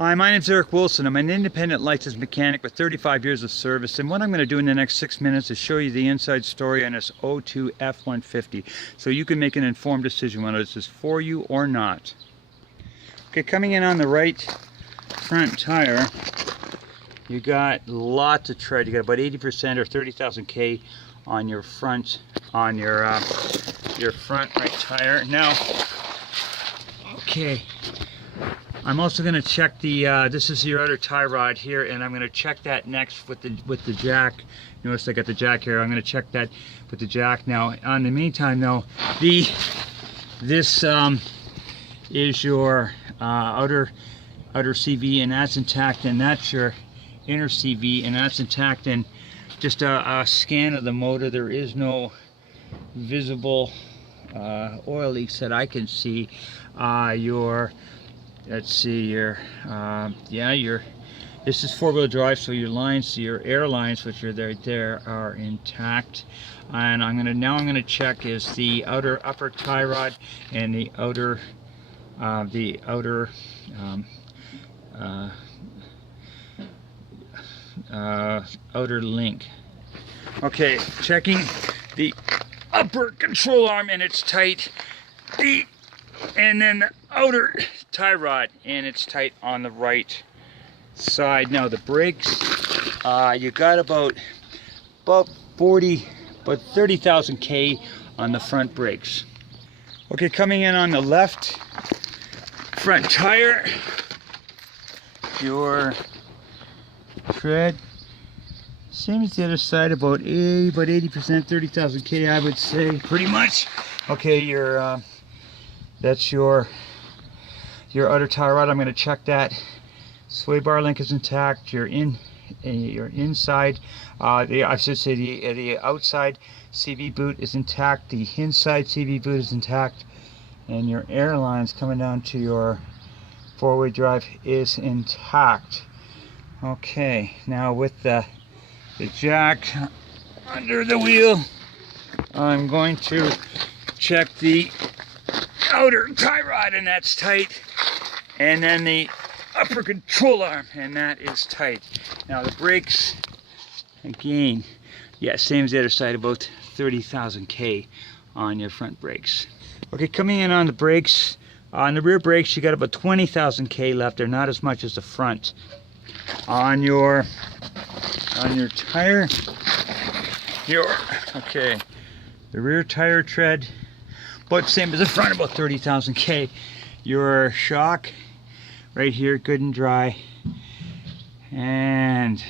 Hi, my name's Eric Wilson. I'm an independent licensed mechanic with 35 years of service, and what I'm going to do in the next 6 minutes is show you the inside story on this 02 F-150 so you can make an informed decision whether this is for you or not. Okay, coming in on the right front tire, you got lots of tread. You got about 80% or 30,000 K on your front, on your front right tire. Now, okay, I'm also going to check the this is your outer tie rod here, and I'm going to check that next with the jack. Notice I got the jack here. I'm going to check that with the jack. Now, in the meantime, though, this is your outer CV, and that's intact, and that's your inner CV, and that's intact. And just a scan of the motor, there is no visible oil leaks that I can see. Let's see, this is four-wheel drive, so your lines, your air lines, which are right there, are intact. And I'm gonna check is the upper tie rod and the outer outer link. Okay, checking the upper control arm, and it's tight. And then the outer tie rod, and it's tight on the right side. Now the brakes, you got about 30,000 K on the front brakes. Okay, coming in on the left front tire, your tread, same as the other side, about 80%, 30,000 K, I would say, pretty much. Okay, that's your outer tie rod. I'm going to check that. Sway bar link is intact. Your inside, I should say the outside CV boot is intact. The inside CV boot is intact, and your air lines coming down to your four-wheel drive is intact. Okay, now with the jack under the wheel, I'm going to check the outer tie rod, and that's tight, and then the upper control arm, and that is tight. Now the brakes, again, yeah, same as the other side, about 30,000 K on your front brakes. Okay, coming in on the brakes, on the rear brakes, you got about 20,000 K left. They're not as much as the front. On your tire, okay, the rear tire tread, but same as the front, about 30,000 K. Your shock right here, good and dry, and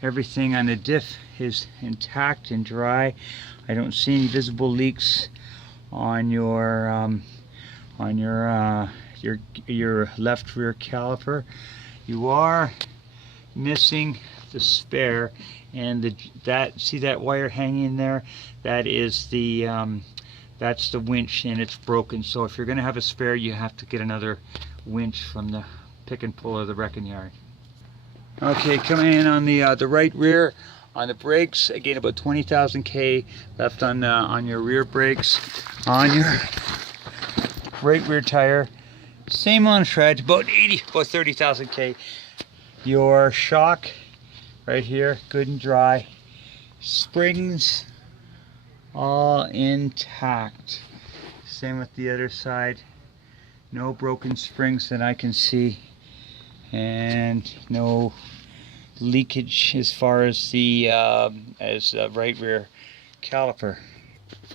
everything on the diff is intact and dry. I don't see any visible leaks on your left rear caliper. You are missing the spare, and see that wire hanging there? That is the that's the winch, and it's broken. So if you're going to have a spare, you have to get another winch from the pick and pull or the wrecking yard. Okay, coming in on the right rear, on the brakes, again about 20,000 K left on your rear brakes. On your right rear tire, same on tread, about 30,000 K. Your shock right here, good and dry. Springs all intact. Same with the other side. No broken springs that I can see, and no leakage as far as the right rear caliper.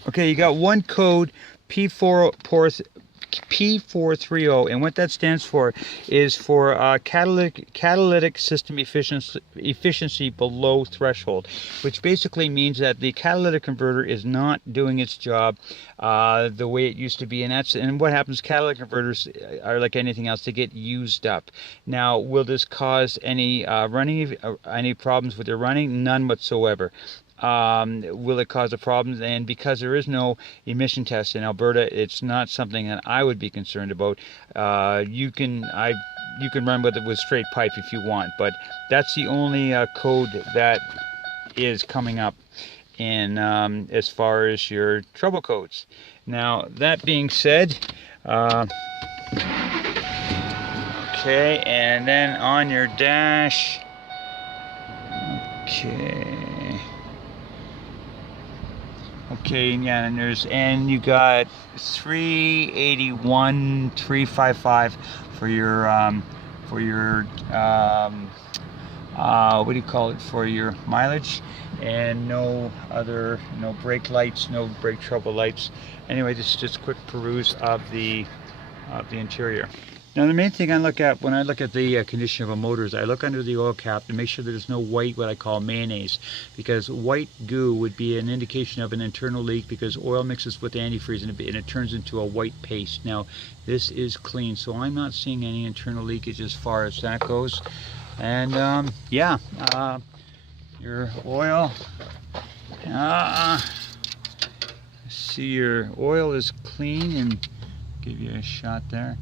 Okay, you got one code, P430, and what that stands for is for catalytic system efficiency below threshold, which basically means that the catalytic converter is not doing its job the way it used to be, and what happens, catalytic converters are like anything else, they get used up. Now, will this cause any any problems with your running? None whatsoever. Will it cause a problem? And because there is no emission test in Alberta, it's not something that I would be concerned about. You can run with it with straight pipe if you want, but that's the only code that is coming up in as far as your trouble codes. Now, that being said, okay, Okay, and then on your dash, okay. Okay, yeah, and you got 381, 355 for your what do you call it, for your mileage, and no brake lights, no brake trouble lights. Anyway, this is just a quick peruse of the interior. Now the main thing I look at when I look at the condition of a motor is I look under the oil cap to make sure there's no white, what I call mayonnaise, because white goo would be an indication of an internal leak, because oil mixes with antifreeze and it turns into a white paste. Now this is clean, so I'm not seeing any internal leakage as far as that goes. And yeah, your oil, see, your oil is clean, and give you a shot there.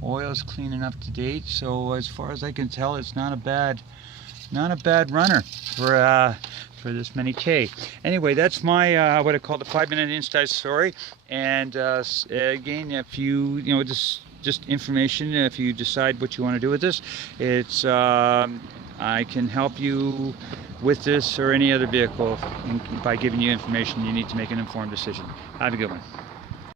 Oil is clean and up to date, so as far as I can tell, it's not a bad runner for this many K. Anyway, that's my what I call the 5-minute inside story. And again, if you know, just information, if you decide what you want to do with this, it's I can help you with this or any other vehicle by giving you information. You need to make an informed decision. Have a good one.